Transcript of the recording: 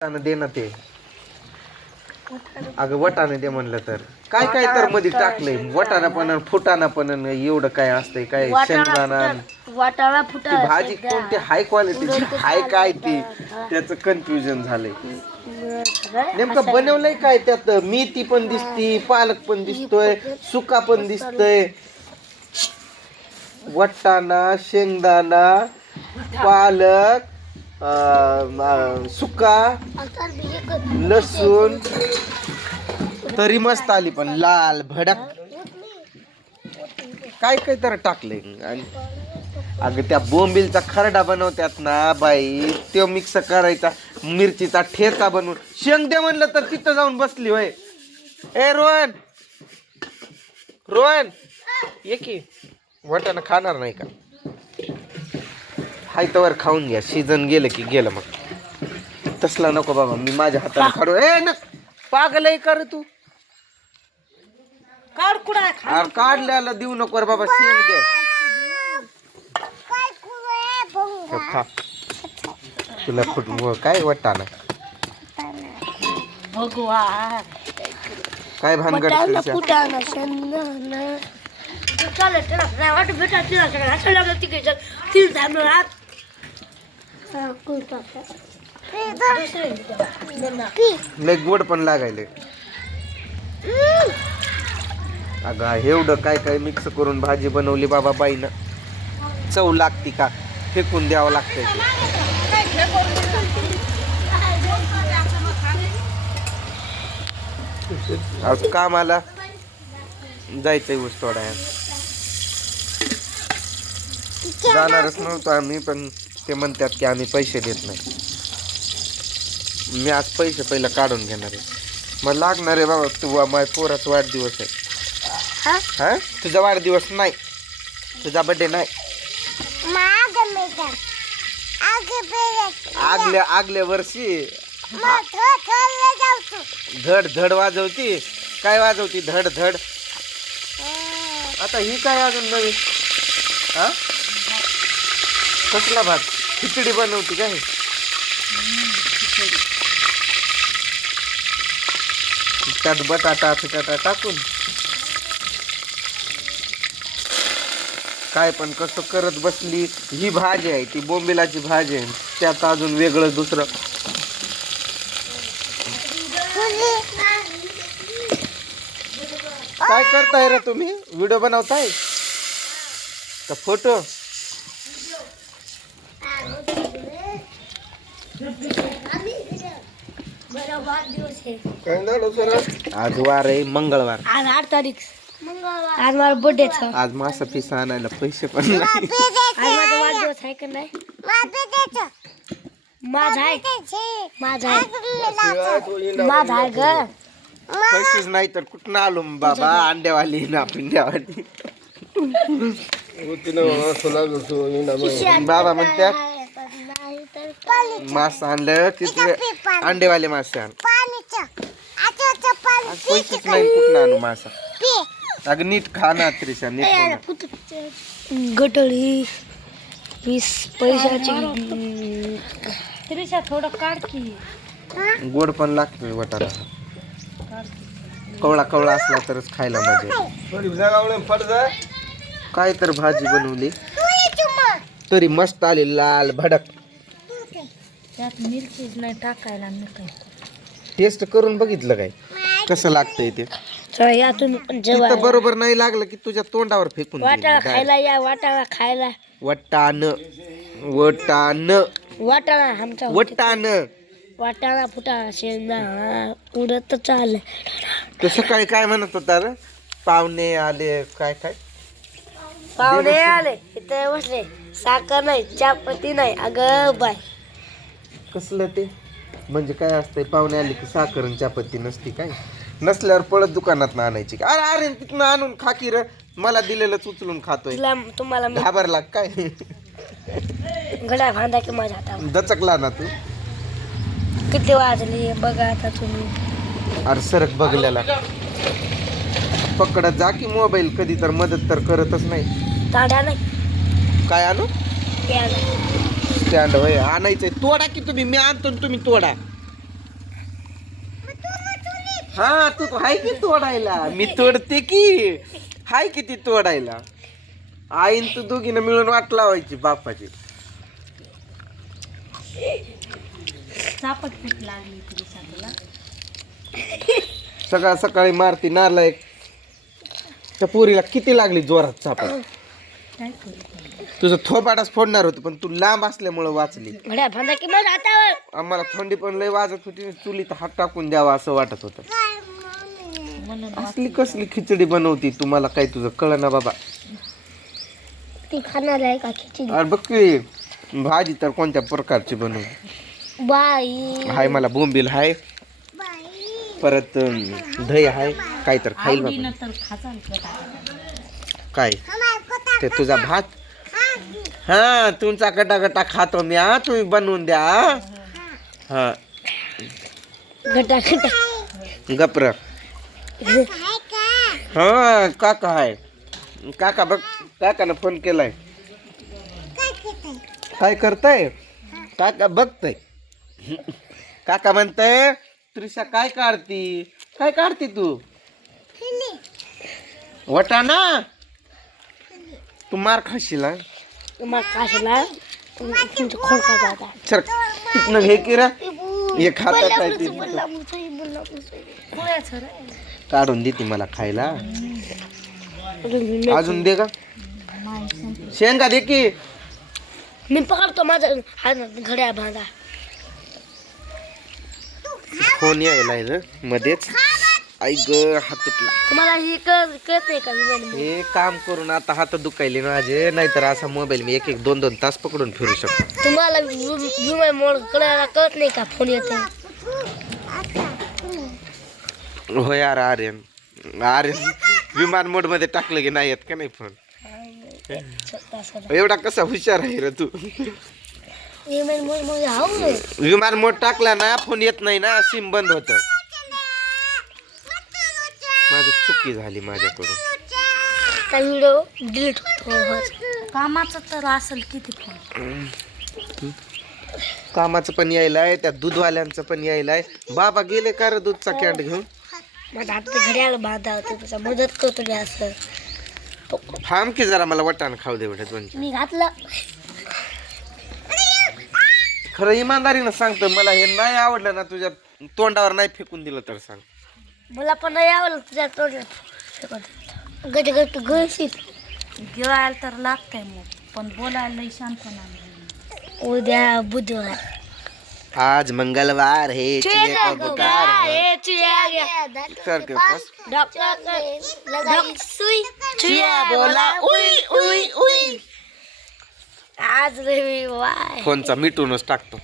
वटाणं दे ना ते. अगं वटाणे दे म्हणलं तर काय काय तर मध्ये टाकलंय. वटाणा पण फुटाणा पण एवढं काय असतंय काय शेंगदाणा वाटाणा ती फुटा भाजी कोणती हाय क्वालिटीची हाय काय ती त्याचं कन्फ्युजन झालंय. नेमकं बनवलंय काय त्यात. मेथी पण दिसती, पालक पण दिसतोय, सुका पण दिसतोय, वटाणा, शेंगदाणा, पालक, सुका, लसूण, तरी मस्त आली पण लाल भडक काय काय तर टाकलंय. आणि अगं त्या बोंबिलचा खरडा बनवत्यात ना बाई, तो मिक्स करायचा, मिरचीचा ठेचा बनवून. शेंग दे म्हणलं तर तिथं जाऊन बसली होय. ए रोहन, रोहन ये की. वटाणा खाणार नाही का? हाय तवर खाऊन घ्या, सीजन गेलं की गेलं. मग तसला नको बाबा, मी माझ्या हाताने खाडू. ए न पागल आहे कर तू. काढल्याला देऊ नको रे बाबा, शेंग दे. खा तुला काय वटाणा भगवान काय भानगड लय गोड पण लागायले. अगं एवढं काय काय मिक्स करून भाजी बनवली बाबा बाईनं. चव लागती का? फेकून द्यावं लागतंय ते. आज कामाला जायचंय ऊस तोडायला. जाणारच नव्हतो आम्ही, पण ते म्हणतात की आम्ही पैसे देत नाही. मी आज पैसे पहिला काढून घेणार आहे. मग लागणार आहे बाबा. तू माझ्या पोराचा वाढदिवस आहे. हा तुझा वाढदिवस नाही, तुझा बर्थडे नाही. आगल्या वर्षी धड धड वाजवती. काय वाजवती? धड धड. आता ही काय अजून नवीन? हा कसला भात? खिचडी बनवती काय? त्यात बटाटा फिटाटा टाकून काय पण कसं करत बसली. ही भाजी आहे, ती बोंबिलाची भाजी आहे. त्यात अजून वेगळं दुसरं. काय करताय रे तुम्ही? व्हिडिओ बनवताय का फोटो? आज वार आहे मंगळवार. आज 8 तारीख. आज माझा बर्थडे. आज मासा पिसा आणायला पैसे पण नाही. आज माझा वाढदिवस आहे का नाही? माझा आहे ग. पैसेच नाही तर कुठं आलो बाबा. अंड्यावाली ना पिंड्यावाली. बाबा म्हणतात मासा आणलं तिथे अंडेवाले मासे आण. पैसेच नाही कुठं आणू मासा. अगं नीट खा ना त्रिशा, नीट. गटळी वीस पैशाची. त्रिशा थोडं काढ की. गोड पण लागतोय वटाणा. कवळा कवळा असला तरच खायला मजा. काय तर भाजी बनवली तरी मस्त आली लाल भडक. त्यात मिरचीच नाही टाकायला. टेस्ट करून बघितलं काय कसं लागतंय ते? या तुम्ही पण जेवा. तिथं बरोबर नाही लागलं की तुझ्या तोंडावर फेकून वाटाणा खायला या. वाटाणा खायला. वटाणं वटाणं वाटाणा आमचा वटाणं. वाटाणा फुटाणा शेंगदाणा उडत चाललंय. तो सकाळी काय म्हणत होता रे? पाहुणे आले काय काय पाहुणे आले इथे बसले. साखर नाही, चहापत्ती नाही. अगं बाय कसलं ते? म्हणजे काय असतंय? पाहुणे आले की साखर आणि चहापत्ती नसती काय? नसल्यावर पळत दुकानात आणायची. अरे अरे तिथनं आणून खा की रे. मला दिलेलंच उचलून खातोय. तुम्हाला घाबरला काय? घड्या बांधा की माझ्या हातावर. दचकला ना तू. किती वाजले बघा आता तुम्ही. अरे सरक बघल्याला. पकडत जा की मोबाईल. कधी तर मदत तर करतच नाही. ताड्या नाही. काय आणू? प्याला. स्टँड होय आणायचंय. तोडा की तुम्ही. मी आणतो तुम्ही तोडा. हा तू हाय की तोडायला मी तोडते की हाय किती तोडायला आईन तू दोघीनं मिळून वाट लावायची बापाची चापट पीठ लागली तुझी सासूला. सकाळ सकाळी मारती नालायक त्या पोरीला किती लागली जोरात चापा काय करू तुझं थोपाटाच फोडणार होतं पण तू लांब असल्यामुळं वाचली घड्या बांधा की मग हातावर. आम्हाला थंडी पण लय वाजत होती चुलीत हात टाकून द्यावा असं वाटत होतं म्हणून असली कसली खिचडी बनवती तुम्हाला काही तुझं कळना बाबा ती खाणार आहे का खिचडी? अरे बघ की भाजी तर कोणत्या प्रकारची बनवली बाई हाय मला बोंबील हाय परत दही हाय काय तर खाईल बाबा आवडीनं तर खाचाल का? काय ते तुझा भात हा तुमचा गटा खातो मी हा तुम्ही बनवून द्या हा गटा गटा गप्र हा काका हाय काका बघ काकानं फोन केलाय काय करताय काका बघताय काका म्हणताय त्रिशा काय काढती तू वटाणा तू मार खाशील हा? मग काशीला तुमचं खोड खायचा होता. सर तिथनं घे की रे हे खातात काय ते पोळ्याचं रे. काढून देते मला खायला अजून दे का शेंगा दे की मी पकडतो माझा हात घड्या बांधा. फोन यायला रे मध्येच आई ग हात तुटला तुम्हाला ही कळत नाही का विमान? हे काम करून आता हात दुखायले माझे नाहीतर असा मोबाईल मी एक दोन तास पकडून फिरू शकतो तुम्हाला विमान मोड कळायला कळत नाही का फोन येते? हो यार आर्यन विमान मोड मध्ये टाकलं की नाही येत का नाही फोन एवढा कसा हुशार आहे रे तू विमान मोड मध्ये हाव विमान मोड टाकला ना फोन येत नाही ना सिम बंद होत माझं चुकी झाली माझ्याकडून त्या व्हिडिओ डिलीट होतो. कामाचं तर असेल किती फोन. कामाचं पण यायलाय त्या दूधवाल्यांचं पण यायलाय बाबा गेले का रे दूधचा कॅन्ड घेऊन माझ्या हात घड्याला बांधा होते त्याचा मदत करतो मी असं. थांब की जरा मला वटाण खाऊ दे एवढ्यात म्हणजे मी घातलं. खरं इमानदारीनं सांगतो मला हे नाही आवडलं ना तुझ्या तोंडावर नाही फेकून दिलं तर सांग मला पण नाही आवडलं तुझ्या तोंडात गट गट गळशील. गिळायला तर लागतंय मग पण बोलायला लई शांतपणा. उद्या बुधवार आज मंगलवार है चिड़िया का पुकार है सर के पास डॉक्टर सुई चिड़िया बोला उई उई उई आज रविवार फोनचा मिटूनच टाकतो